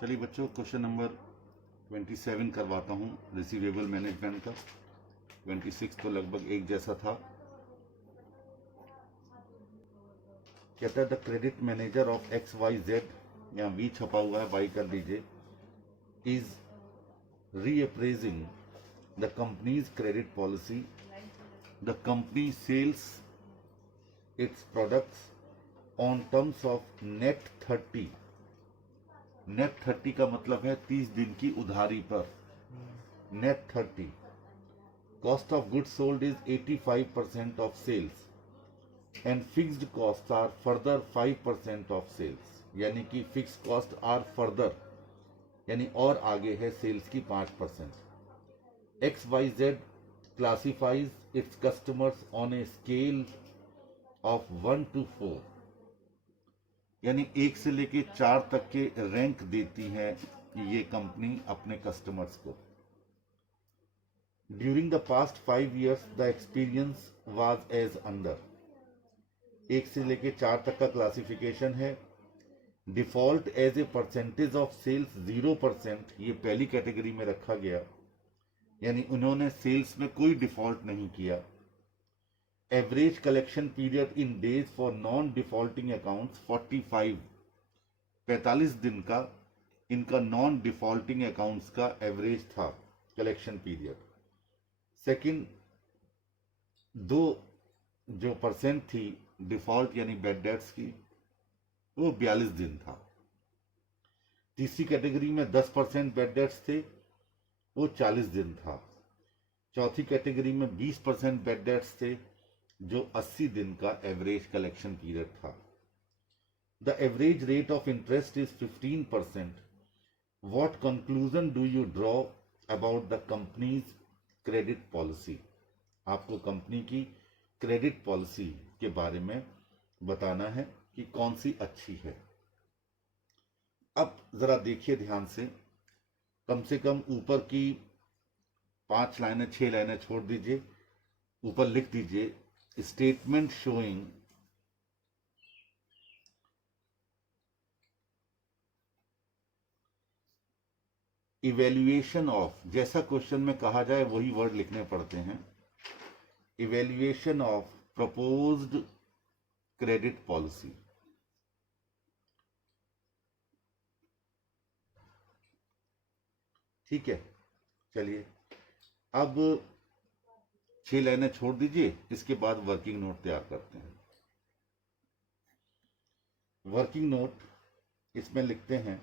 चलिए बच्चों, question number 27 करवाता हूँ रिसीवेबल मैनेजमेंट का। 26 तो लगभग एक जैसा था। कहता है the credit manager of XYZ, यहाँ वी छपा हुआ है, वाई कर लीजिए, is reappraising the company's credit policy. The company sells its products on terms of net 30। Net 30 का मतलब है 30 दिन की उधारी पर। Net 30। Cost of goods sold is 85% of sales and fixed cost are further 5% of sales. यानी कि fix cost are further यानी और आगे है सेल्स की 5%। XYZ classifies its customers on a scale of 1 to 4, यानी 1 से लेके 4 तक के रैंक देती है ये कंपनी अपने कस्टमर्स को। During the past 5 years the experience was as under. 1 से लेके 4 तक का क्लासिफिकेशन है। Default as a percentage of sales 0%, ये पहली कैटेगरी में रखा गया, यानी उन्होंने सेल्स में कोई डिफॉल्ट नहीं किया। Average collection period in days for non defaulting accounts 45 दिन का इनका नॉन डिफॉल्टिंग अकाउंट्स का एवरेज था कलेक्शन पीरियड। सेकंड, दो जो परसेंट थी डिफॉल्ट यानी बैड डेट्स की, वो 42 दिन था। तीसरी कैटेगरी में 10% बैड डेट्स थे, वो 40 दिन था। चौथी कैटेगरी में 20% बैड डेट्स थे, जो 80 दिन का एवरेज कलेक्शन पीरियड था। The average rate of interest is 15%। What conclusion do you draw about the company's credit policy? आपको कंपनी की क्रेडिट पॉलिसी के बारे में बताना है कि कौन सी अच्छी है। अब जरा देखिए ध्यान से, कम से कम ऊपर की 5 लाइनें 6 लाइनें छोड़ दीजिए, ऊपर लिख दीजिए स्टेटमेंट शोइंग इवेल्युएशन ऑफ, जैसा क्वेश्चन में कहा जाए वही वर्ड लिखने पड़ते हैं। Evaluation of proposed credit policy. ठीक है, चलिए अब 6 लाइनें छोड़ दीजिए, इसके बाद वर्किंग नोट तैयार करते हैं। वर्किंग नोट इसमें लिखते हैं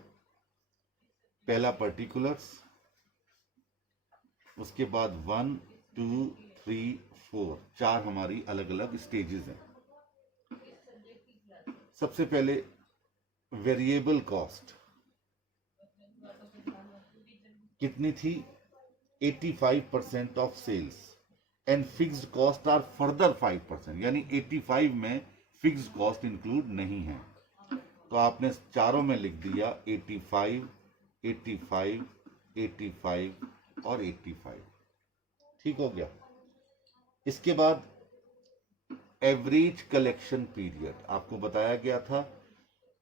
पहला पर्टिकुलर्स, उसके बाद 1 2 3 4, 4 हमारी अलग अलग स्टेजेस हैं। सबसे पहले वेरिएबल कॉस्ट कितनी थी? 85% of sales and fixed cost are further 5%, यानी 85 में फिक्स्ड कॉस्ट इंक्लूड नहीं है। तो आपने चारों में लिख दिया 85, 85, 85 और 85। ठीक हो गया। इसके बाद एवरेज कलेक्शन पीरियड, आपको बताया गया था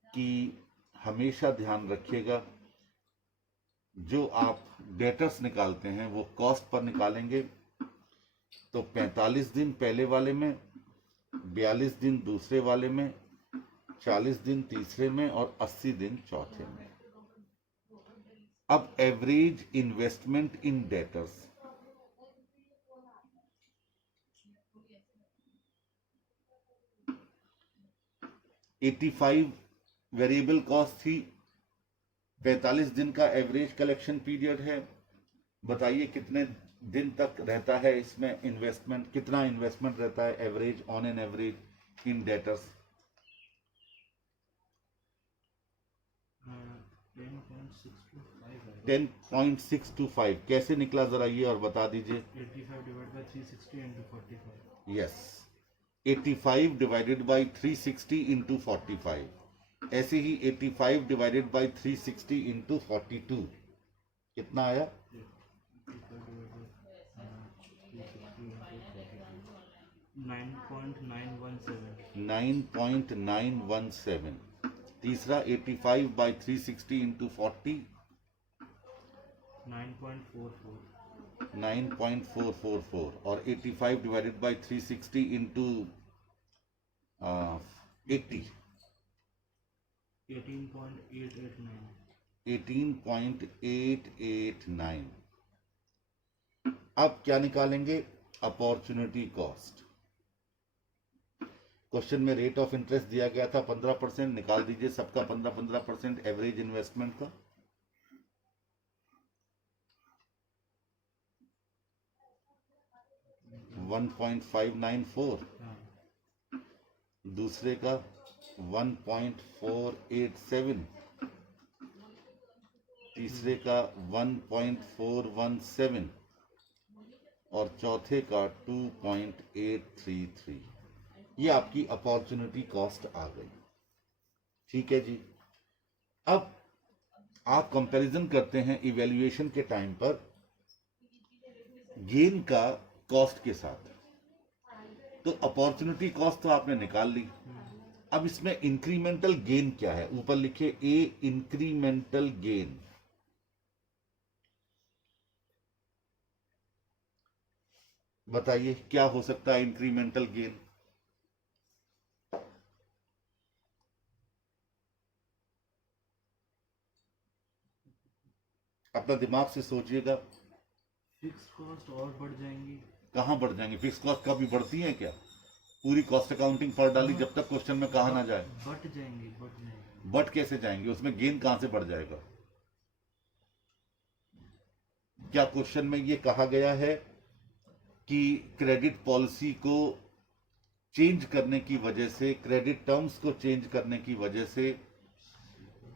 कि हमेशा ध्यान रखिएगा जो आप डेटर्स निकालते हैं वो कॉस्ट पर निकालेंगे। तो 45 दिन पहले वाले में, 42 दिन दूसरे वाले में, 40 दिन तीसरे में और 80 दिन चौथे में। अब average investment in debtors, $85 variable cost थी, 45 दिन का एवरेज कलेक्शन पीरियड है। बताइए कितने दिन तक रहता है इसमें इन्वेस्टमेंट, कितना इन्वेस्टमेंट रहता है average, on an average in debtors? 10.625। कैसे निकला जरा ये और बता दीजिए। 85 divide by 360 into 45। Yes, 85 divided by 360 into 45। ऐसे ही 85 डिवाइडेड बाई 360 इंटू 42 कितना आया? 9.917। 9.917। तीसरा 85/360 इंटू 40 9.44. 9.444 और 85 डिवाइडेड बाय 360 इंटू 80 18.889. 18.889। अब क्या निकालेंगे? Opportunity cost. क्वेश्चन में रेट ऑफ इंटरेस्ट दिया गया था 15%, निकाल दीजिए सबका 15% एवरेज इन्वेस्टमेंट का। $1.594, हाँ. दूसरे का 1.487, तीसरे का 1.417 और चौथे का 2.833। ये आपकी अपॉर्चुनिटी कॉस्ट आ गई। ठीक है जी। अब आप कंपैरिजन करते हैं इवैल्यूएशन के टाइम पर गेन का कॉस्ट के साथ। तो अपॉर्चुनिटी कॉस्ट तो आपने निकाल ली। अब इसमें इंक्रीमेंटल गेन क्या है? ऊपर लिखे ए इंक्रीमेंटल गेन। बताइए क्या हो सकता है इंक्रीमेंटल गेन? अपना दिमाग से सोचिएगा। फिक्स कॉस्ट और बढ़ जाएंगी. कहां बढ़ जाएंगे? फिक्स कॉस्ट कभी बढ़ती है क्या? पूरी कॉस्ट अकाउंटिंग पढ़ डाली जब तक क्वेश्चन में कहा ना जाए। बढ़ जाएंगी. बट कैसे जाएंगे? उसमें गेन कहां से बढ़ जाएगा? क्या क्वेश्चन में ये कहा गया है कि क्रेडिट पॉलिसी को चेंज करने की वजह से, क्रेडिट टर्म्स को चेंज करने की वजह से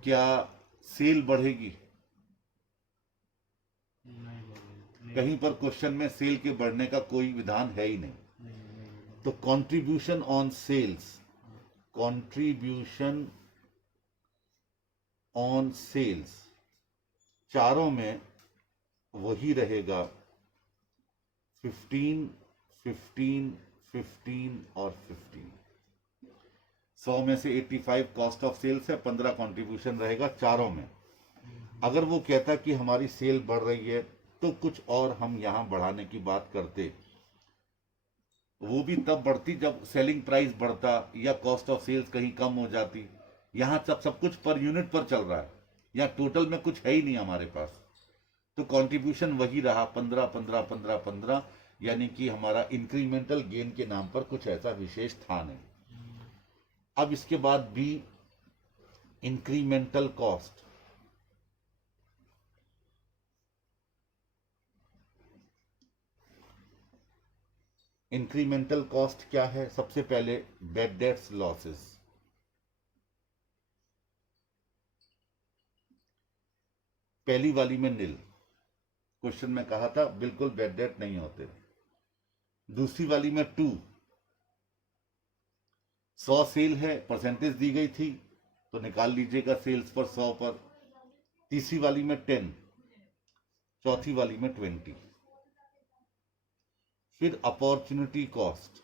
क्या सेल बढ़ेगी? नहीं बढ़ेगी. कहीं पर क्वेश्चन में सेल के बढ़ने का कोई विधान है ही नहीं। नहीं. तो contribution on sales, contribution on sales चारों में वही रहेगा 15, 15, 15 और 15। 100 में से 85 कॉस्ट ऑफ सेल्स है, 15 कंट्रीब्यूशन रहेगा चारों में। अगर वो कहता कि हमारी सेल बढ़ रही है तो कुछ और हम यहां बढ़ाने की बात करते। वो भी तब बढ़ती जब सेलिंग प्राइस बढ़ता या कॉस्ट ऑफ सेल्स कहीं कम हो जाती। यहां सब कुछ पर यूनिट पर चल रहा है, या टोटल में कुछ है ही नहीं हमारे पास। तो कंट्रीब्यूशन वही रहा 15, 15, 15, 15, यानी कि हमारा इंक्रीमेंटल गेन के नाम पर कुछ ऐसा विशेष था नहीं। अब इसके बाद B incremental cost. Incremental cost क्या है? सबसे पहले बैड डेट्स लॉसेस। पहली वाली में नील, क्वेश्चन में कहा था बिल्कुल बैड डेट नहीं होते। दूसरी वाली में 2, 100 सेल है, परसेंटेज दी गई थी तो निकाल लीजिएगा सेल्स पर 100 पर। तीसरी वाली में 10, चौथी वाली में 20। फिर अपॉर्चुनिटी कॉस्ट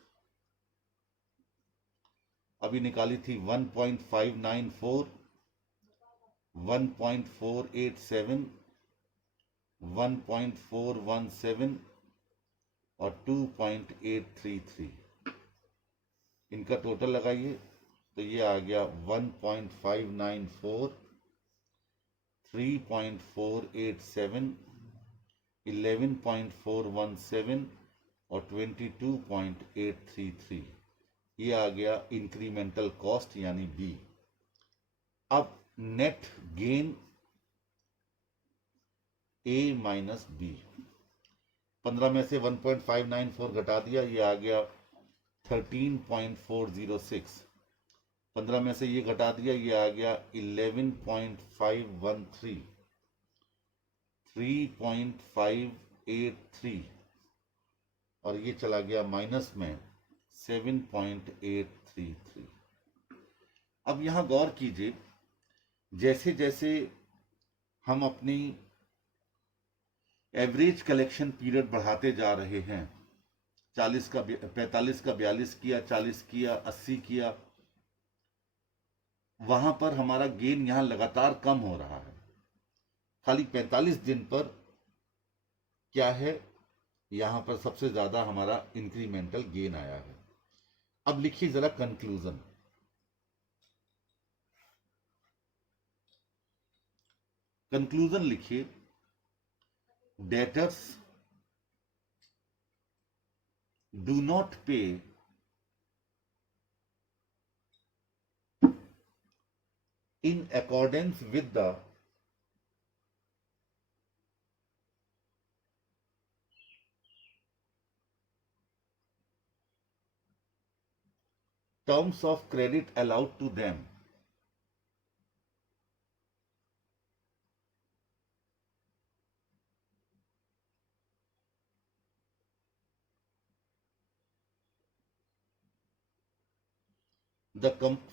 अभी निकाली थी 1.594, 1.487, 1.417 और 2.833। इनका टोटल लगाइए तो ये आ गया 1.594, 3.487, 11.417 और 22.833। ये आ गया इंक्रीमेंटल कॉस्ट यानी बी। अब नेट गेन ए माइनस बी। 15 में से 1.594 घटा दिया, ये आ गया 13.406। 15 में से ये घटा दिया, ये आ गया 11.513, 3.583 और ये चला गया माइनस में 7.833। अब यहां गौर कीजिए, जैसे जैसे हम अपनी एवरेज कलेक्शन पीरियड बढ़ाते जा रहे हैं, 40 का 45 का 42 किया, 40 किया, 80 किया, वहां पर हमारा गेन यहां लगातार कम हो रहा है। खाली 45 दिन पर क्या है, यहां पर सबसे ज्यादा हमारा इंक्रीमेंटल गेन आया है। अब लिखिए जरा कंक्लूजन। कंक्लूजन लिखिए, डेटर्स डू नॉट पे in accordance with the terms of credit allowed to them.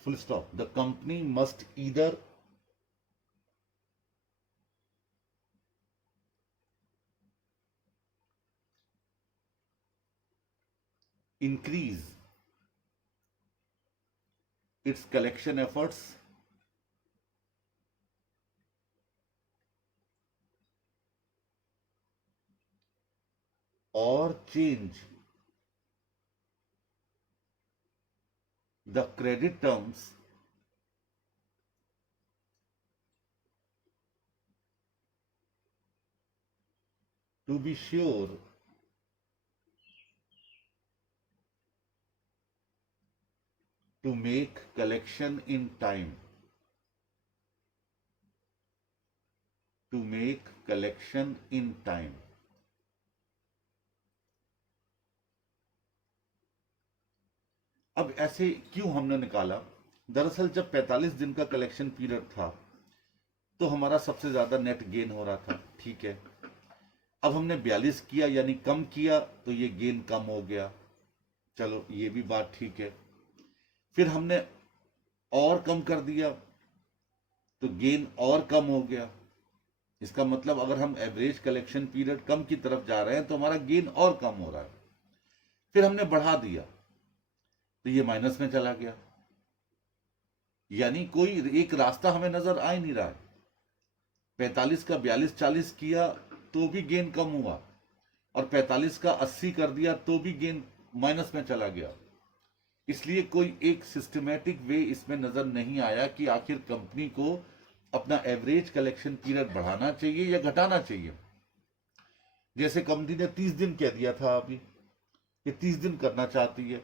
Full stop. The company must either increase its collection efforts or change the credit terms to be sure to make collection in time. To make collection in time. अब ऐसे क्यों हमने निकाला? दरअसल जब 45 दिन का collection period था तो हमारा सबसे ज्यादा नेट गेन हो रहा था, ठीक है। अब हमने 42 किया यानी कम किया तो ये गेन कम हो गया, चलो ये भी बात ठीक है। फिर हमने और कम कर दिया तो गेन और कम हो गया। इसका मतलब अगर हम एवरेज कलेक्शन पीरियड कम की तरफ जा रहे हैं तो हमारा गेन और कम हो रहा है। फिर हमने बढ़ा दिया तो ये माइनस में चला गया, यानी कोई एक रास्ता हमें नजर आ ही नहीं रहा है। 45 का 42-40 किया तो भी गेन कम हुआ और 45 का 80 कर दिया तो भी गेन माइनस में चला गया। इसलिए कोई एक सिस्टमैटिक वे इसमें नजर नहीं आया कि आखिर कंपनी को अपना एवरेज कलेक्शन पीरियड बढ़ाना चाहिए या घटाना चाहिए। जैसे कंपनी ने 30 दिन कह दिया था अभी कि 30 दिन करना चाहती है,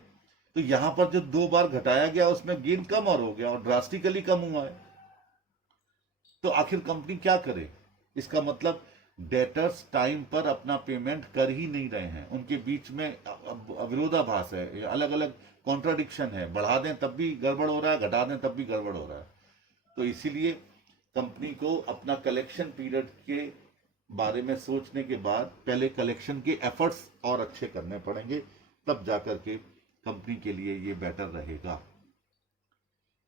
तो यहां पर जो 2 बार घटाया गया उसमें गेन कम और हो गया और ड्रास्टिकली कम हुआ है। तो आखिर कंपनी क्या करे? इसका मतलब डेटर्स टाइम पर अपना पेमेंट कर ही नहीं रहे हैं, उनके बीच में विरोधाभास है, अलग अलग कॉन्ट्राडिक्शन है। बढ़ा दें तब भी गड़बड़ हो रहा है, घटा दें तब भी गड़बड़ हो रहा है। तो इसीलिए कंपनी को अपना कलेक्शन पीरियड के बारे में सोचने के बाद पहले कलेक्शन के एफर्ट्स और अच्छे करने पड़ेंगे, तब जाकर के कंपनी के लिए ये बेटर रहेगा।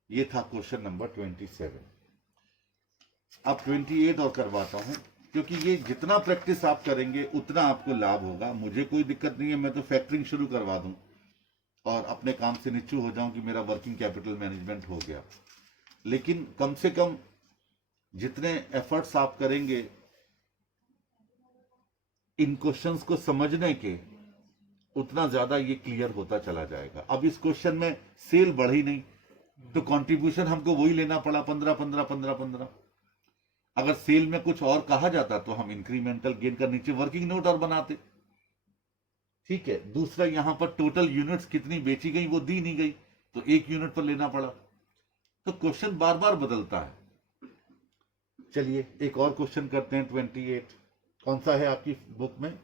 ये था क्वेश्चन नंबर 27। अब 28 और करवाता हूं, क्योंकि ये जितना प्रैक्टिस आप करेंगे उतना आपको लाभ होगा। मुझे कोई दिक्कत नहीं है, मैं तो फैक्टरिंग शुरू करवा दूं और अपने काम से निश्चू हो जाऊं कि मेरा वर्किंग कैपिटल मैनेजमेंट हो गया। लेकिन कम से कम जितने एफर्ट्स आप करेंगे इन क्वेश्चंस को समझने के, उतना ज्यादा ये क्लियर होता चला जाएगा। अब इस क्वेश्चन में सेल बढ़ी नहीं तो कंट्रीब्यूशन हमको वही लेना पड़ा, 15-15-15-15। अगर सेल में कुछ और कहा जाता तो हम इंक्रीमेंटल गेन का नीचे वर्किंग नोट और बनाते, ठीक है। दूसरा, यहां पर टोटल यूनिट्स कितनी बेची गई वो दी नहीं गई तो 1 यूनिट पर लेना पड़ा। तो क्वेश्चन बार बार बदलता है। चलिए एक और क्वेश्चन करते हैं। 28 कौन सा है आपकी बुक में?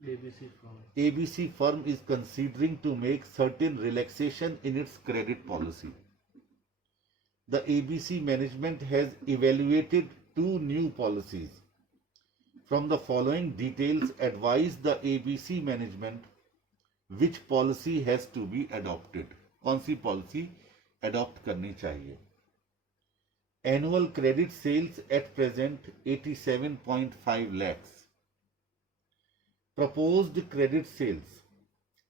ABC firm. ABC firm is considering to make certain relaxation in its credit policy. The ABC management has evaluated 2 new policies. From the following details, advise the ABC management which policy has to be adopted. कौन सी policy adopt करनी चाहिए? Annual credit sales at present 87.5 lakhs. Proposed credit sales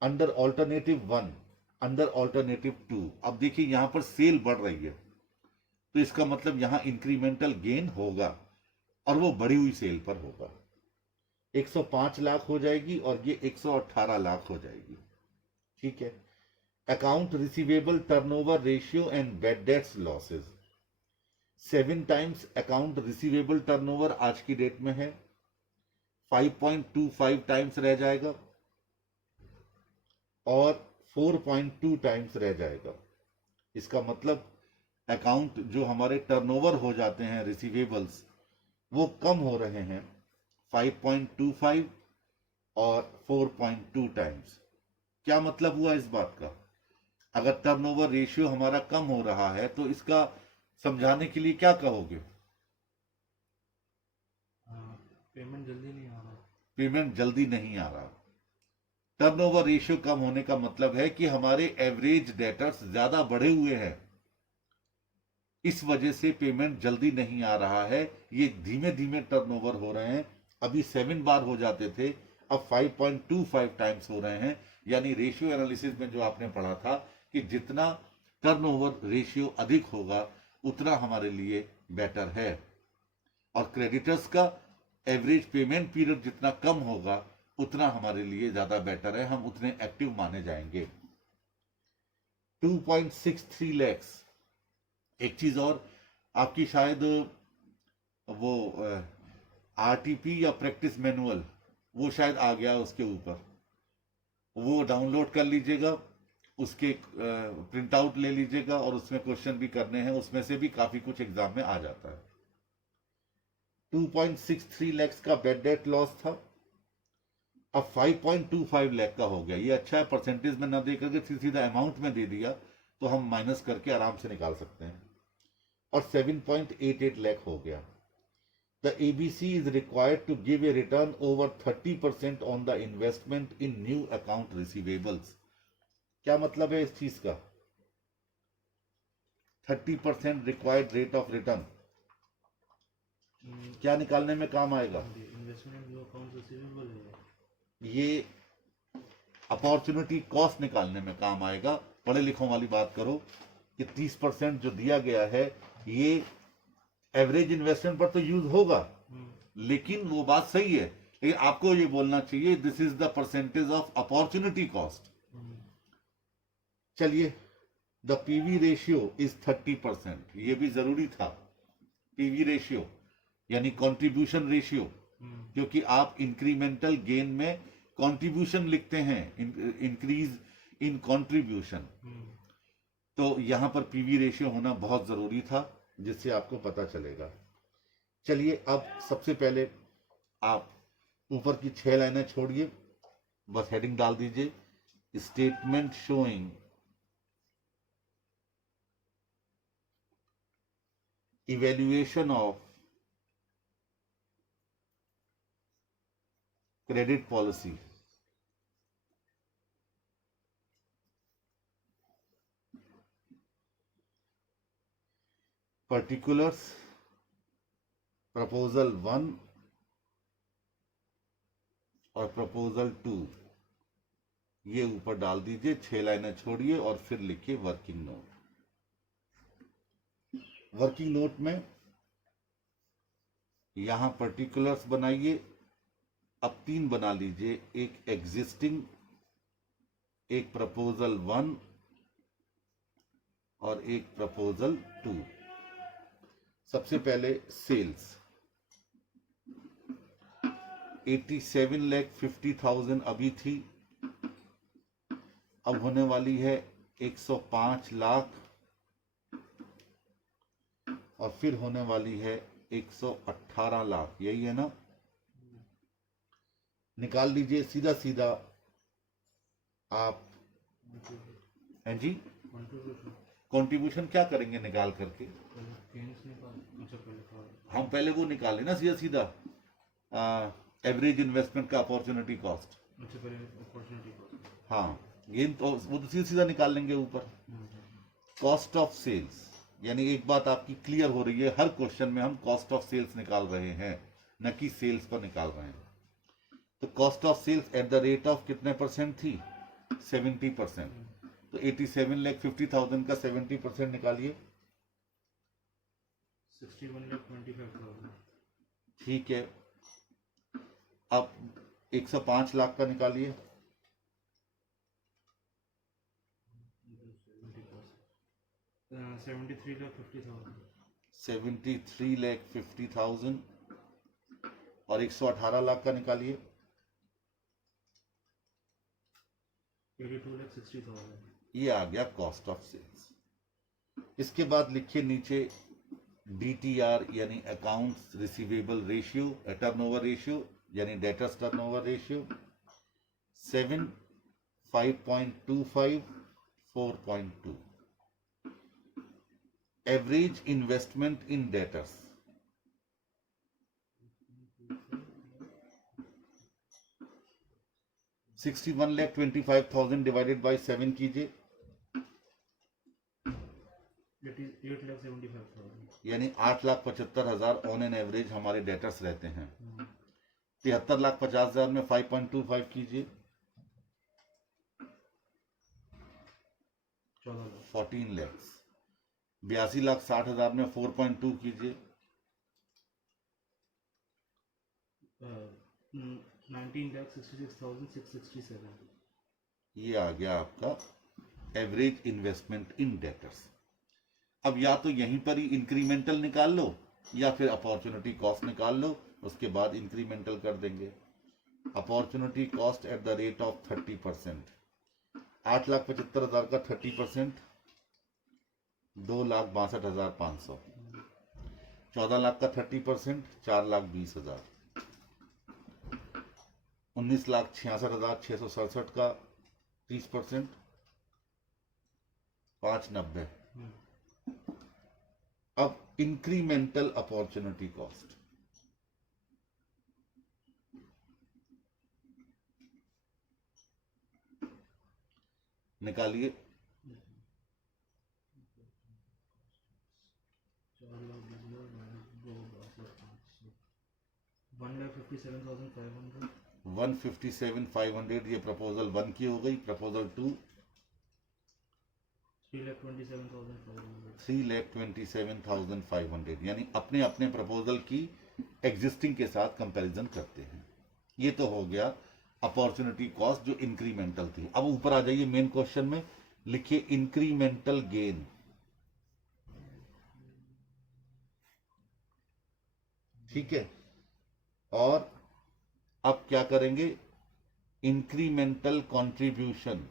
under alternative 1, under alternative 2. अब देखिए यहां पर cell बढ़ रही है तो इसका मतलब यहां इंक्रीमेंटल गेन होगा और वो बढ़ी हुई सेल पर होगा। 105 लाख हो जाएगी और ये 118 लाख हो जाएगी। ठीक है। Account receivable turnover ratio and bad debts losses, 7 times account receivable turnover आज की डेट में है, 5.25 टाइम्स रह जाएगा और 4.2 टाइम्स रह जाएगा। इसका मतलब अकाउंट जो हमारे टर्नओवर हो जाते हैं रिसीवेबल्स वो कम हो रहे हैं 5.25 और 4.2 टाइम्स। क्या मतलब हुआ इस बात का? अगर टर्नओवर रेशियो हमारा कम हो रहा है तो इसका समझाने के लिए क्या कहोगे? हाँ, पेमेंट जल्दी नहीं आ रहा। पेमेंट जल्दी नहीं आ रहा। टर्नओवर रेशियो कम होने का मतलब है कि हमारे एवरेज डेटर्स ज्यादा बढ़े हुए हैं, इस वजह से पेमेंट जल्दी नहीं आ रहा है। ये धीमे धीमे टर्नओवर हो रहे हैं। अभी 7 बार हो जाते थे, अब 5.25 टाइम्स हो रहे हैं। यानी रेशियो एनालिसिस में जो आपने पढ़ा था कि जितना टर्नओवर रेशियो अधिक होगा उतना हमारे लिए बेटर है, और क्रेडिटर्स का एवरेज पेमेंट पीरियड जितना कम होगा उतना हमारे लिए ज्यादा बेटर है, हम उतने एक्टिव माने जाएंगे। 2.63 लैक्स। एक चीज और, आपकी शायद वो आरटीपी या प्रैक्टिस मैनुअल वो शायद आ गया उसके ऊपर, वो डाउनलोड कर लीजिएगा, उसके प्रिंट आउट ले लीजिएगा और उसमें क्वेश्चन भी करने हैं, उसमें से भी काफी कुछ एग्जाम में आ जाता है। 2.63 लैक्स का बेड डेट लॉस था, अब 5.25 लाख का हो गया। ये अच्छा है, परसेंटेज में ना दे करके सीधा अमाउंट में दे दिया तो हम माइनस करके आराम से निकाल सकते हैं। और 7.88 लाख हो गया। The ABC is required to give a return over 30% on the investment in new account receivables. क्या मतलब है इस चीज का? 30% रिक्वायर्ड रेट ऑफ रिटर्न क्या निकालने में काम आएगा? इन्वेस्टमेंट जो अकाउंट रिसीवेबल है, ये अपॉर्चुनिटी कॉस्ट निकालने में काम आएगा। पढ़े लिखों वाली बात करो कि 30% जो दिया गया है ये एवरेज इन्वेस्टमेंट पर तो यूज होगा, लेकिन वो बात सही है, लेकिन आपको ये बोलना चाहिए this is the percentage of opportunity cost. चलिए, द पीवी रेशियो इज 30%, ये भी जरूरी था। पीवी रेशियो यानी कंट्रीब्यूशन रेशियो, क्योंकि आप इंक्रीमेंटल गेन में कंट्रीब्यूशन लिखते हैं, इंक्रीज इन कंट्रीब्यूशन, तो यहां पर पीवी रेशियो होना बहुत जरूरी था, जिससे आपको पता चलेगा। चलिए, अब सबसे पहले आप ऊपर की 6 लाइनें छोड़िए, बस हेडिंग डाल दीजिए, statement showing evaluation of credit policy. Particulars, proposal 1 और प्रपोजल 2 ये ऊपर डाल दीजिए, 6 लाइनें छोड़िए और फिर लिखिए वर्किंग नोट। वर्किंग नोट में यहां पर्टिकुलर्स बनाइए, अब 3 बना लीजिए, एक एग्जिस्टिंग, एक प्रपोजल 1 और एक प्रपोजल 2। सबसे पहले सेल्स 87,50,000 अभी थी, अब होने वाली है 105 लाख और फिर होने वाली है 118 लाख। यही है ना? निकाल लीजिए सीधा सीधा आप। हैं जी? कंट्रीब्यूशन क्या करेंगे निकाल करके? हम पहले वो निकाल लेना सीधा सीधा, एवरेज इन्वेस्टमेंट का अपॉर्चुनिटी कॉस्ट। हाँ, गेन तो वो तो सीधा सीधा निकाल लेंगे ऊपर। कॉस्ट ऑफ सेल्स, यानी एक बात आपकी क्लियर हो रही है, हर क्वेश्चन में हम कॉस्ट ऑफ सेल्स निकाल रहे हैं, न कि सेल्स पर निकाल रहे हैं। तो cost of sales at the rate of कितने परसेंट थी? 70%। तो 87,50,000 का 70% निकालिए, 61,25,000. ठीक है, अब 105 लाख का निकालिए। 73,50,000. 73,50,000 और 118 लाख का निकालिए। 82,60,000. ये आ गया कॉस्ट ऑफ सेल्स। इसके बाद लिखिए नीचे DTR यानी accounts receivable ratio, turnover ratio यानी debtors turnover ratio 7, 5.25, 4.2। Average investment in debtors 61,25,000 divided by 7 कीजिए, That is 8,75,000. यानी 8,75,000 ऑन एन एवरेज हमारे डेटर्स रहते हैं। 73,50,000 में 5.25 कीजिए, 14,00,000. 14 lakhs। 82,60,000 में 4.2 कीजिए, 19,66,667. ये आ गया आपका एवरेज इन्वेस्टमेंट इन डेटर्स। अब या तो यहीं पर ही इंक्रीमेंटल निकाल लो या फिर अपॉर्चुनिटी कॉस्ट निकाल लो, उसके बाद इंक्रीमेंटल कर देंगे। Opportunity cost at the rate of 30%, 8,75,000 का 30%, 2,62,500। 14 लाख का 30%, 4,20,000। 19,66,667 का 30%, 5,90। अब इंक्रीमेंटल अपॉर्चुनिटी कॉस्ट निकालिए। 1,57,500. 157,500 ये प्रपोजल 1 की हो गई। प्रपोजल 2 3,27,500. 3,27,500, यानी अपने अपने प्रपोजल की एग्जिस्टिंग के साथ कंपैरिजन करते हैं। ये तो हो गया अपॉर्चुनिटी कॉस्ट जो इंक्रीमेंटल थी। अब ऊपर आ जाइए मेन क्वेश्चन में, लिखिए इंक्रीमेंटल गेन। ठीक है, और अब क्या करेंगे, इंक्रीमेंटल कंट्रीब्यूशन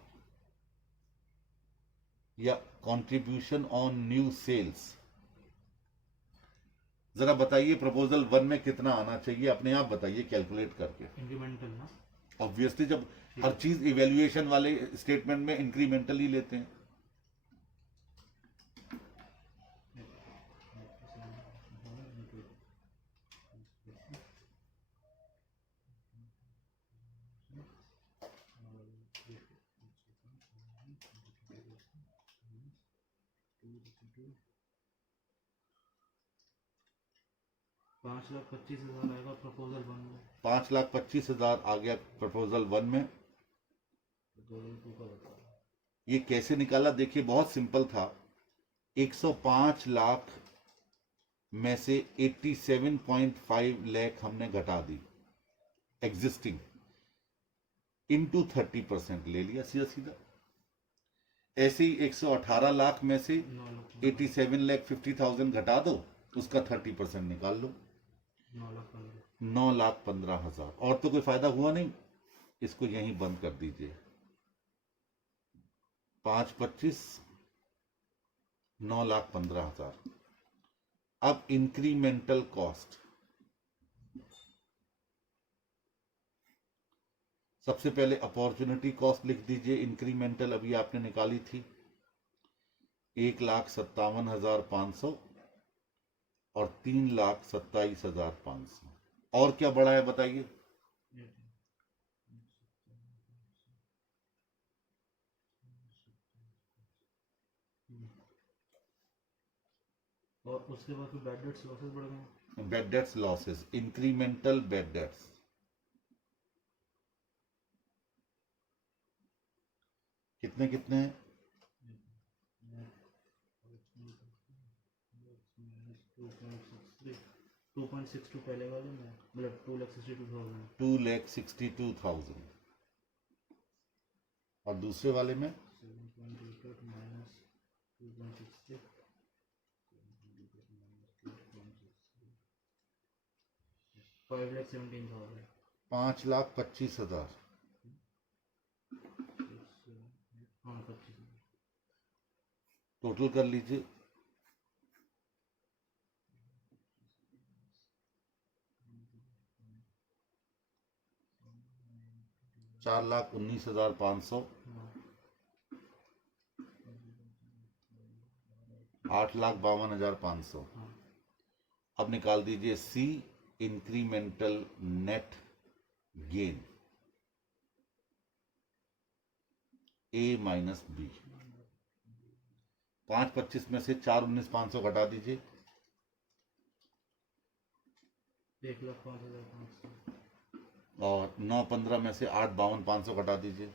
या कंट्रीब्यूशन ऑन न्यू सेल्स। जरा बताइए प्रपोजल 1 में कितना आना चाहिए, अपने आप बताइए कैलकुलेट करके। इंक्रीमेंटल ना, ऑब्वियसली जब हर चीज इवेल्युएशन वाले स्टेटमेंट में इंक्रीमेंटल ही लेते हैं। पाँच लाख 25,000 आएगा प्रपोजल 1 में। 5,25,000 आ गया प्रपोजल 1 में। 2,02 का बता। ये कैसे निकाला, देखिए बहुत सिंपल था। 105 लाख में से 87.5 लाख हमने घटा दी एग्जिस्टिंग, इनटू 30% ले लिया सीधा सीधा। ऐसे ही 118 लाख में से 87,50,000 घटा दो, उसका 30% निकाल लो, 9,15,000। और तो कोई फायदा हुआ नहीं, इसको यहीं बंद कर दीजिए। 5,25, 9,15,000। अब इंक्रीमेंटल कॉस्ट, सबसे पहले अपॉर्चुनिटी कॉस्ट लिख दीजिए। इंक्रीमेंटल अभी आपने निकाली थी 1,57,500 और 3,27,500। और क्या बढ़ा है बताइए। और उसके बाद फिर बैड डेट्स लॉसेस बढ़ गए। Bad debts losses, incremental bad debts कितने कितने हैं? 2.5 2.62 पहले वाले में, मतलब 2,62,000। 2,62,000 और दूसरे वाले में 7.88 minus 2.60, 5,17,000। 5,25,000। हाँ 25। टोटल कर लीजिए। 4,19,500, 8,52,500। हाँ अब निकाल दीजिए सी इंक्रीमेंटल नेट गेन ए माइनस बी। 5,25 में से 4,19,500 घटा दीजिए। 1,05,500। और 9,15 में से 8,52,500 घटा दीजिए।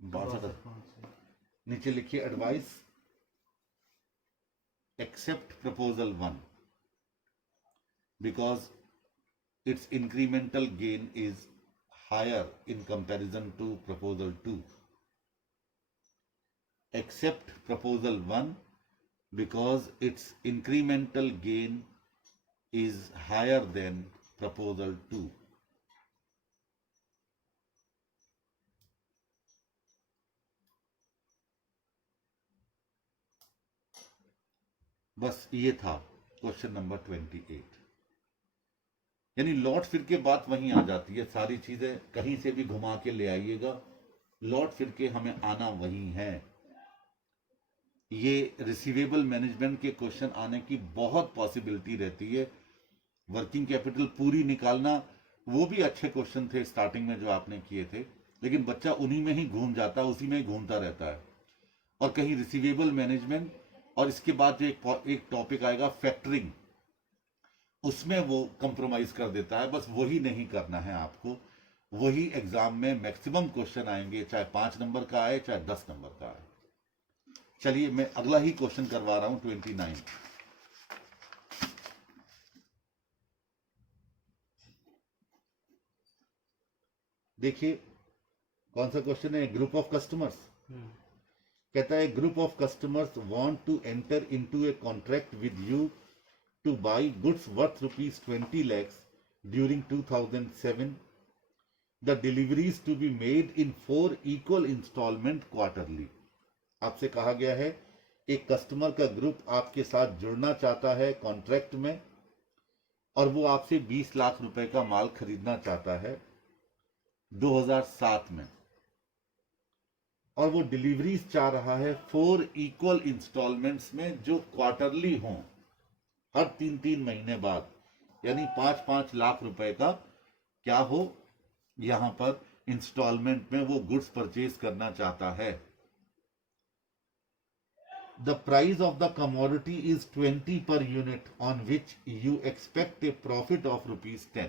62। 62,500। नीचे लिखिए advice accept proposal 1 because its incremental gain is higher in comparison to proposal 2. Accept proposal 1 because its incremental gain is higher than proposal 2. बस ये था क्वेश्चन नंबर 28। यानी लौट फिर के बात वहीं आ जाती है, सारी चीजें कहीं से भी घुमा के ले आइएगा, लौट फिर के हमें आना वहीं है। ये रिसीवेबल मैनेजमेंट के क्वेश्चन आने की बहुत पॉसिबिलिटी रहती है। वर्किंग कैपिटल पूरी निकालना, वो भी अच्छे क्वेश्चन थे स्टार्टिंग में जो आपने किए थे, लेकिन बच्चा उन्हीं में ही घूम जाता है, उसी में ही घूमता रहता है। और कहीं रिसीवेबल मैनेजमेंट और इसके बाद जो एक टॉपिक आएगा फैक्टरिंग, उसमें वो कंप्रोमाइज कर देता है। बस वही नहीं करना है आपको, वही एग्जाम में मैक्सिमम क्वेश्चन आएंगे, चाहे 5 नंबर का आए चाहे 10 नंबर का आए। चलिए मैं अगला ही क्वेश्चन करवा रहा हूं 29। देखिए कौन सा क्वेश्चन है। ग्रुप ऑफ कस्टमर्स कहता है group of customers want to enter into a contract with you to buy goods worth ₹20 lakhs during 2007. The deliveries to be made in 4 equal instalment quarterly. आपसे कहा गया है एक कस्टमर का group आपके साथ जुड़ना चाहता है कॉन्ट्रैक्ट में, और वो आपसे 20 लाख रुपए का माल खरीदना चाहता है 2007 में, और वो डिलीवरीज चाह रहा है 4 equal इंस्टॉलमेंट्स में जो क्वार्टरली हों, हर 3-3 महीने बाद, यानी 5-5 लाख रुपए का क्या हो, यहां पर इंस्टॉलमेंट में वो गुड्स परचेज करना चाहता है। The price of the commodity is 20 per unit on which you expect a profit of ₹10.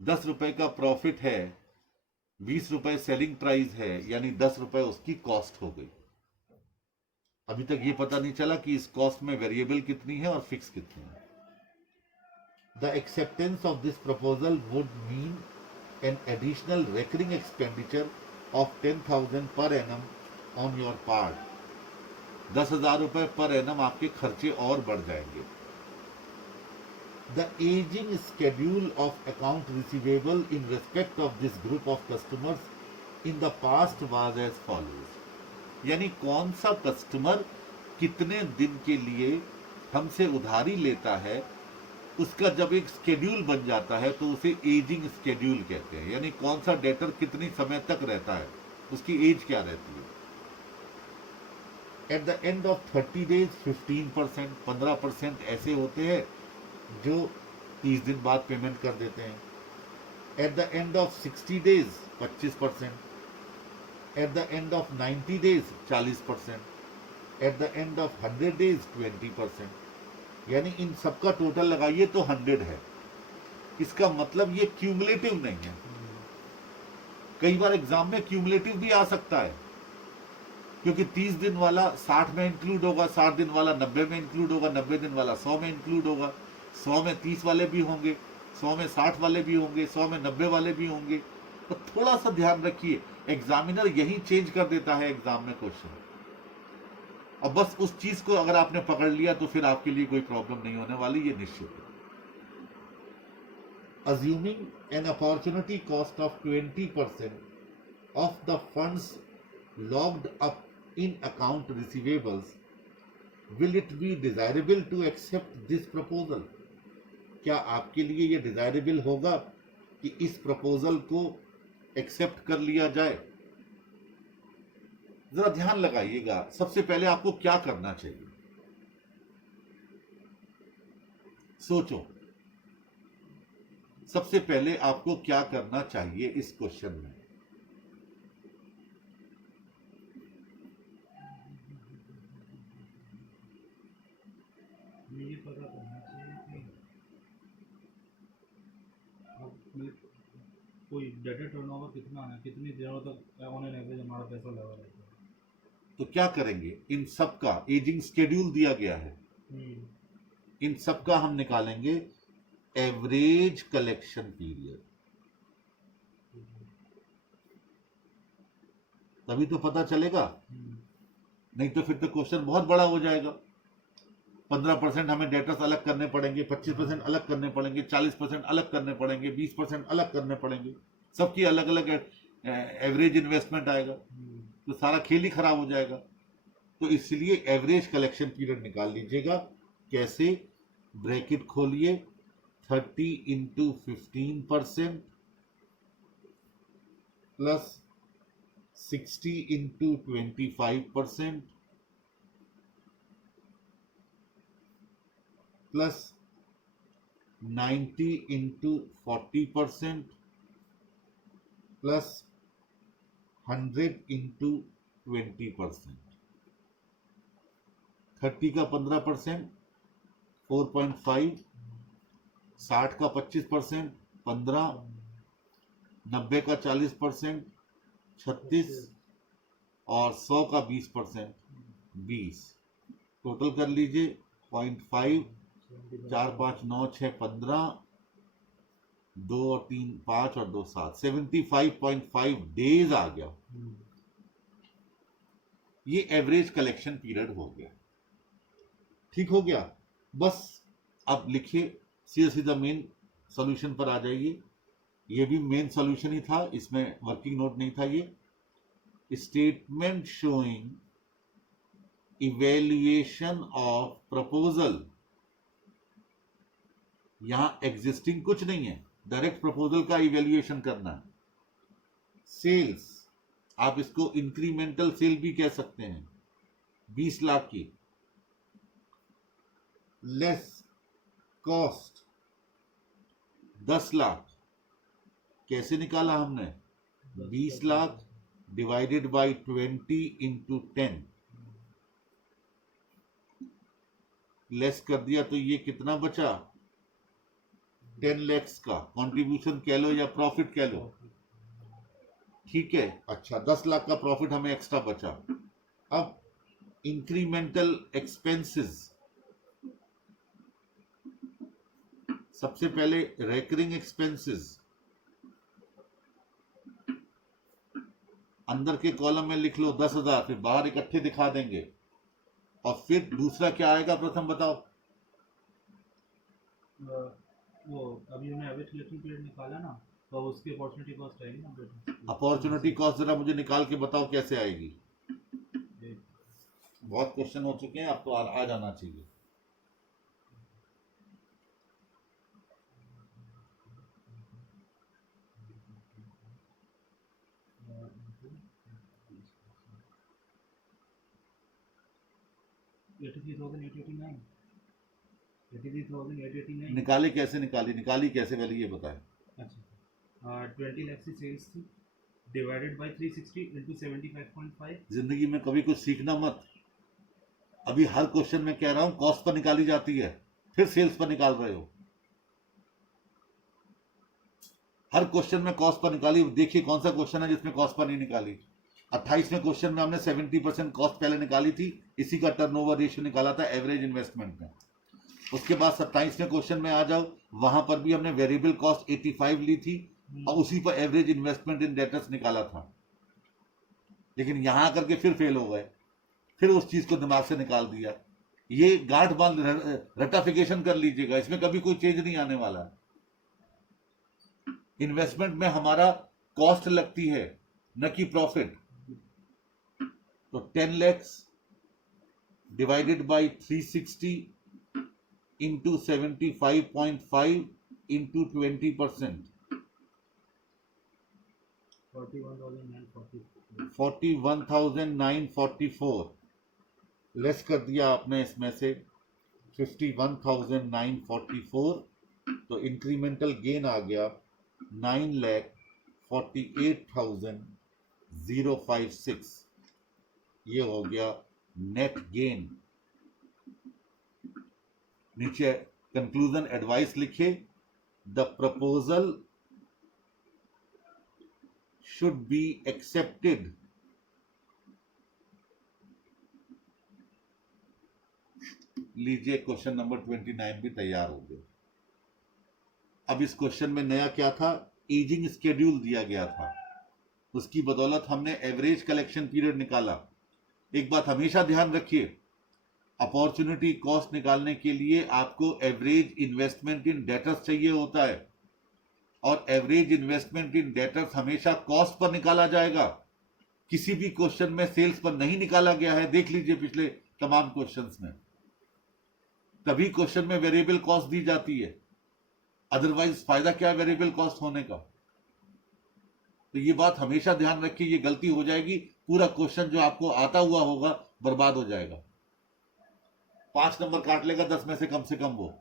10 रुपए का प्रॉफिट है, 20 रुपए सेलिंग प्राइस है, यानी 10 रुपए उसकी कॉस्ट हो गई। अभी तक ये पता नहीं चला कि इस कॉस्ट में वेरिएबल कितनी है और फिक्स कितनी है। The acceptance of this proposal would mean an additional recurring expenditure of 10,000 per annum on your part. 10,000 रुपए पर एनम आपके खर्चे और बढ़ जाएंगे। The aging schedule of account receivable in respect of this group of customers in the past was as follows. यानी कौन सा customer कितने दिन के लिए हमसे उधारी लेता है, उसका जब एक स्केड्यूल बन जाता है तो उसे एजिंग स्केड्यूल कहते हैं। यानी कौन सा डेटर कितनी समय तक रहता है, उसकी एज क्या रहती है। At the end of 30 days 15%, 15% ऐसे होते हैं जो 30 दिन बाद पेमेंट कर देते हैं। At the end of 60 days 25%, at the end of 90 days 40%, at the end of 100 days 20%। यानी इन सबका टोटल लगाइए तो 100 है। इसका मतलब ये क्यूमुलेटिव नहीं है। कई बार एग्जाम में क्यूमुलेटिव भी आ सकता है क्योंकि 30 दिन वाला 60 में इंक्लूड होगा, 60 दिन वाला 90 में इंक्लूड होगा, 90 दिन वाला 100 में इंक्लूड होगा, 100 में 30 वाले भी होंगे, 100 में 60 वाले भी होंगे, 100 में 90 वाले भी होंगे। तो थोड़ा सा ध्यान रखिए, एग्जामिनर यही चेंज कर देता है एग्जाम में क्वेश्चन। और बस उस चीज को अगर आपने पकड़ लिया तो फिर आपके लिए कोई प्रॉब्लम नहीं होने वाली, ये निश्चित है। Assuming an opportunity cost of 20% of the funds locked up in account receivables, will it be desirable to accept this proposal? क्या आपके लिए ये डिजायरेबल होगा कि इस प्रपोजल को एक्सेप्ट कर लिया जाए? जरा ध्यान लगाइएगा, सबसे पहले आपको क्या करना चाहिए, सोचो। सबसे पहले आपको क्या करना चाहिए इस क्वेश्चन में? हमें ये पता करना चाहिए कि अब कोई डेटा टर्नओवर कितना है, कितनी दिनों तक ऑन एन एवरेज हमारा पैसा लगा रहता है। तो क्या करेंगे, इन सब का एजिंग शेड्यूल दिया गया है, इन सब का हम निकालेंगे एवरेज कलेक्शन पीरियड, तभी तो पता चलेगा। नहीं तो फिर तो क्वेश्चन बहुत बड़ा हो जाएगा। 15% हमें डेटर्स अलग करने पड़ेंगे, 25% अलग करने पड़ेंगे, 40% अलग करने पड़ेंगे, 20% अलग करने पड़ेंगे, सबकी अलग अलग एवरेज इन्वेस्टमेंट आएगा, तो सारा खेल ही खराब हो जाएगा। तो इसलिए एवरेज कलेक्शन पीरियड निकाल लीजिएगा। कैसे? ब्रैकेट खोलिए, 30 into 15% plus 60 into 25% plus 90 into 40% plus 100 into 20%। 30 का 15% 4.5, 60 का 25% 15, 90 का 40% 36 और 100 का 20% 20। टोटल कर लीजिए 0.5, 4 5 9 6 15, 2 और 3 5 और 2 7, 75.5 डेज आ गया। ये एवरेज कलेक्शन पीरियड हो गया। ठीक हो गया। बस अब लिखिए, सीधा सीधा मेन सॉल्यूशन पर आ जाइए। ये भी मेन सॉल्यूशन ही था, इसमें वर्किंग नोट नहीं था। ये statement showing evaluation of proposal, यहां एग्जिस्टिंग कुछ नहीं है, डायरेक्ट प्रपोजल का इवेल्युएशन करना है। सेल्स, आप इसको इंक्रीमेंटल सेल भी कह सकते हैं, 20 लाख की, लेस कॉस्ट 10 लाख। कैसे निकाला हमने? 20 lakh divided by 20 into 10, less कर दिया तो ये कितना बचा? 10 लाख का कंट्रीब्यूशन कह लो या प्रॉफिट कह लो। ठीक है, अच्छा 10 लाख का प्रॉफिट हमें एक्स्ट्रा बचा। अब इंक्रीमेंटल एक्सपेंसेस, सबसे पहले रेकरिंग एक्सपेंसेस अंदर के कॉलम में लिख लो 10,000, फिर बाहर इकट्ठे दिखा देंगे। और फिर दूसरा क्या आएगा, प्रथम बताओ। वो अभी हमने एवरेज कलेक्शन पीरियड निकाला ना, तो उसकी अपॉर्चुनिटी कॉस्ट आएगी ना। अपॉर्चुनिटी कॉस्ट जरा मुझे निकाल के बताओ कैसे आएगी। बहुत क्वेश्चन हो चुके हैं, अब तो आ जाना चाहिए। निकाली कैसे? निकाली कैसे पहले ये बताएं। अच्छा, 20 लाख की सेल्स थी, डिवाइडेड बाय 360 इंटू 75.5। जिंदगी में कभी कुछ सीखना मत। अभी हर क्वेश्चन में कह रहा हूं कॉस्ट पर निकाली जाती है, फिर सेल्स पर निकाल रहे हो। हर क्वेश्चन में कॉस्ट पर निकाली। देखिए कौन सा क्वेश्चन है जिसमें कॉस्ट पर नहीं निकाली। 28वें क्वेश्चन में हमने 70% कॉस्ट पहले निकाली थी, इसी का टर्नओवर रेशियो निकाला था एवरेज इन्वेस्टमेंट में। उसके बाद 27वें क्वेश्चन में आ जाओ, वहां पर भी हमने वेरिएबल कॉस्ट 85 ली थी और उसी पर एवरेज इन्वेस्टमेंट इन डेटर्स निकाला था। लेकिन यहां करके फिर फेल हो गए, फिर उस चीज को दिमाग से निकाल दिया। ये गांठ बांध रटाफिकेशन कर लीजिएगा, इसमें कभी कोई चेंज नहीं आने वाला है। इन्वेस्टमेंट में हमारा कॉस्ट लगती है न कि प्रॉफिट। तो 10 lakh divided by 360 into 75.5 into 20%, 41,944। Less कर दिया आपने इसमें से 51,944, तो इंक्रीमेंटल गेन आ गया 9,48,056। ये हो गया नेट गेन। नीचे कंक्लूजन एडवाइस लिखे, the proposal should be accepted लीजिए। क्वेश्चन नंबर 29 भी तैयार हो गया। अब इस क्वेश्चन में नया क्या था, एजिंग स्केड्यूल दिया गया था, उसकी बदौलत हमने एवरेज कलेक्शन पीरियड निकाला। एक बात हमेशा ध्यान रखिए, अपॉर्चुनिटी कॉस्ट निकालने के लिए आपको एवरेज इन्वेस्टमेंट इन डेटर्स चाहिए होता है, और एवरेज इन्वेस्टमेंट इन डेटर्स हमेशा कॉस्ट पर निकाला जाएगा। किसी भी क्वेश्चन में सेल्स पर नहीं निकाला गया है, देख लीजिए पिछले तमाम क्वेश्चंस में। तभी क्वेश्चन में वेरिएबल कॉस्ट दी जाती है, अदरवाइज फायदा क्या है वेरिएबल कॉस्ट होने का। तो ये बात हमेशा ध्यान रखिए, ये गलती हो जाएगी, पूरा क्वेश्चन जो आपको आता हुआ होगा बर्बाद हो जाएगा। 5 नंबर काट लेगा 10 में से कम वो।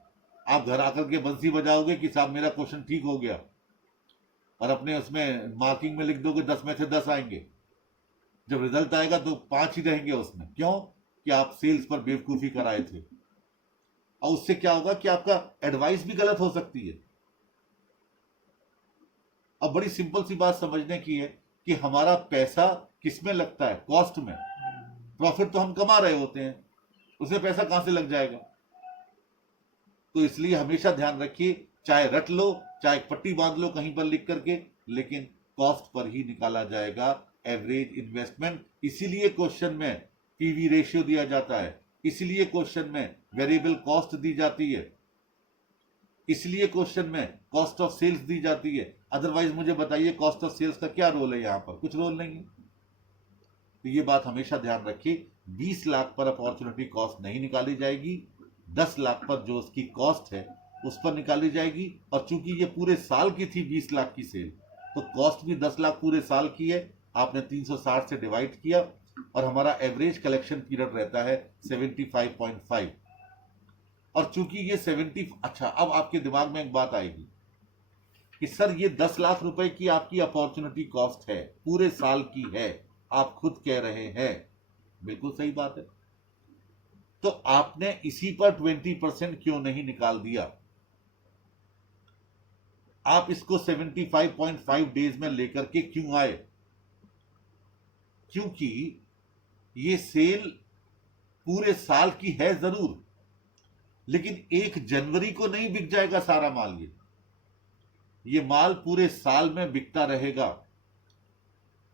आप घर आकर के बंसी बजाओगे कि साहब मेरा क्वेश्चन ठीक हो गया, और अपने उसमें मार्किंग में लिख दोगे 10 में से 10 आएंगे। जब रिजल्ट आएगा तो 5 ही रहेंगे उसमें। क्यों? कि आप सेल्स पर बेवकूफी कराए थे। और उससे क्या होगा कि आपका एडवाइस भी गलत हो सकती है। अब बड़ी सिंपल सी बात समझने की है कि हमारा पैसा किसमें लगता है, कॉस्ट में। प्रॉफिट तो हम कमा रहे होते हैं, उसमें पैसा कहां से लग जाएगा। तो इसलिए हमेशा ध्यान रखिए, चाहे रट लो, चाहे पट्टी बांध लो कहीं पर लिख करके, लेकिन कॉस्ट पर ही निकाला जाएगा एवरेज इन्वेस्टमेंट। इसीलिए क्वेश्चन में पीवी रेशियो दिया जाता है, इसलिए क्वेश्चन में वेरिएबल कॉस्ट दी जाती है, इसलिए क्वेश्चन में कॉस्ट ऑफ सेल्स दी जाती है। अदरवाइज मुझे बताइए कॉस्ट ऑफ सेल्स का क्या रोल है यहां पर? कुछ रोल नहीं है। तो ये बात हमेशा ध्यान रखिए, 20 लाख पर अपॉर्चुनिटी कॉस्ट नहीं निकाली जाएगी, 10 लाख पर जो उसकी कॉस्ट है उस पर निकाली जाएगी। और चूंकि ये पूरे साल की थी 20 लाख की सेल, तो कॉस्ट भी 10 लाख पूरे साल की है। आपने 360 से डिवाइड किया, और हमारा एवरेज कलेक्शन पीरियड रहता है 75.5। और चूंकि ये 70, अच्छा अब आपके दिमाग में एक बात आएगी कि सर ये 10 लाख रुपए की आपकी अपॉर्चुनिटी कॉस्ट है, पूरे साल की है, आप खुद कह रहे हैं। बिल्कुल सही बात है। तो आपने इसी पर 20% क्यों नहीं निकाल दिया? आप इसको 75.5 डेज में लेकर के क्यों आए? क्योंकि ये सेल पूरे साल की है जरूर, लेकिन 1 जनवरी को नहीं बिक जाएगा सारा माल। ये माल पूरे साल में बिकता रहेगा,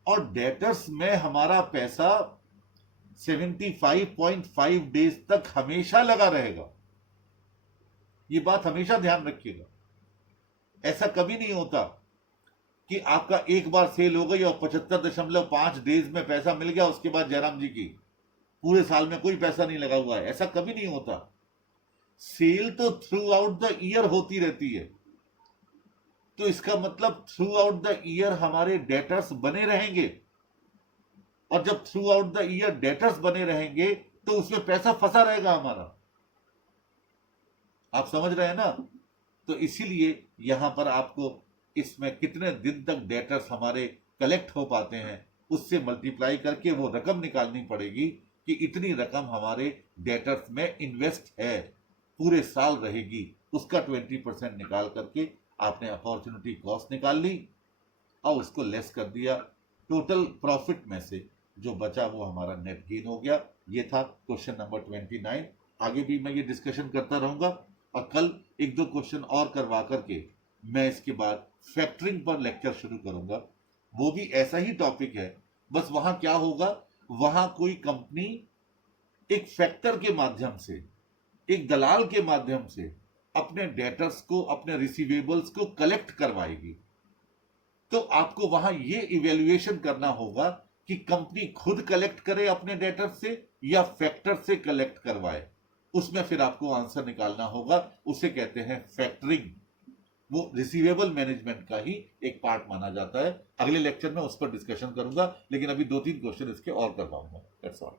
और डेटर्स में हमारा पैसा 75.5 डेज तक हमेशा लगा रहेगा। ये बात हमेशा ध्यान रखिएगा। ऐसा कभी नहीं होता कि आपका एक बार सेल हो गई और 75.5 डेज में पैसा मिल गया, उसके बाद जयराम जी की पूरे साल में कोई पैसा नहीं लगा हुआ है। ऐसा कभी नहीं होता। सेल तो थ्रू आउट द ईयर होती रहती है। तो इसका मतलब थ्रू आउट द ईयर हमारे डेटर्स बने रहेंगे, और जब through out the year debtors बने रहेंगे तो उसमें पैसा फंसा रहेगा हमारा। आप समझ रहे हैं ना? तो इसीलिए यहां पर आपको इसमें कितने दिन तक डेटर्स हमारे कलेक्ट हो पाते हैं उससे मल्टीप्लाई करके वो रकम निकालनी पड़ेगी कि इतनी रकम हमारे डेटर्स में इन्वेस्ट है, पूरे साल रहेगी। उसका 20% निकाल करके आपने अपॉर्चुनिटी कॉस्ट निकाल ली और उसको लेस कर दिया टोटल प्रॉफिट में से जो बचा वो हमारा नेट गेन हो गया। ये था क्वेश्चन नंबर 29। आगे भी मैं ये डिस्कशन करता रहूंगा और कल एक दो क्वेश्चन और करवा करके मैं इसके बाद फैक्टरिंग पर लेक्चर शुरू करूंगा। वो भी ऐसा ही टॉपिक है, बस वहां क्या होगा, वहां कोई कंपनी एक फैक्टर के माध्यम से, एक दलाल के माध्यम से अपने डेटर्स को, अपने रिसीवेबल्स को कलेक्ट करवाएगी। तो आपको वहां ये इवेल्युएशन करना होगा कि कंपनी खुद कलेक्ट करे अपने डेटर्स से या फैक्टर से कलेक्ट करवाए। उसमें फिर आपको आंसर निकालना होगा, उसे कहते हैं फैक्टरिंग। वो रिसीवेबल मैनेजमेंट का ही एक पार्ट माना जाता है। अगले लेक्चर में उस पर डिस्कशन करूंगा, लेकिन अभी 2-3 क्वेश्चन इसके और करवाऊंगा। That's all.